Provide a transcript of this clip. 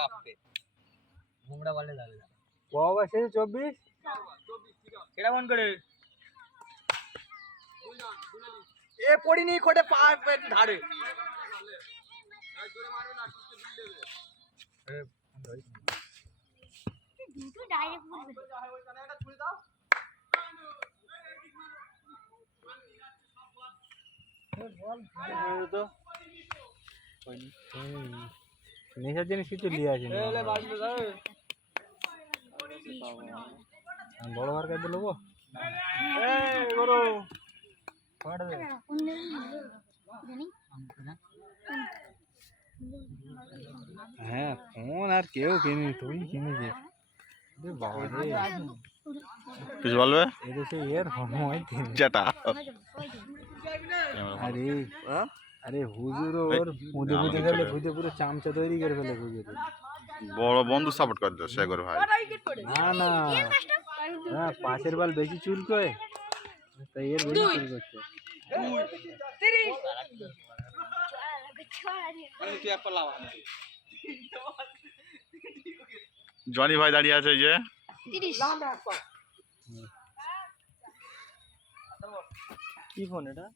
কাঁপবে ঘুমড়া বলে যাবে বাবা শেষ 24 কেডা ফোন করে এ পড়িনি কোটে পা ধারে দুটো ডাইরেক্ট বলবে নেশার জিনিস কিছু নিয়ে আসেনি বড় মার কাছে নেবো হ্যাঁ ফোন আর কেউ কিনি তুই কিনেছিস বাবা রে কিছু বলবে এদেশে এর হয় যেটা আরে আরে হুজুর ওর মুদে মুদে গেলে বুঝে পুরো চামচা তৈরি করে ফেলে হুজুর বড় বন্ধু সাপোর্ট করে দিও শেখর ভাই না না হ্যাঁ পাশের বাল বেশি চুলকোয় তাই এর বেশি চুল করছে জনি ভাই দাঁড়িয়ে আছে যে কি ফোন এটা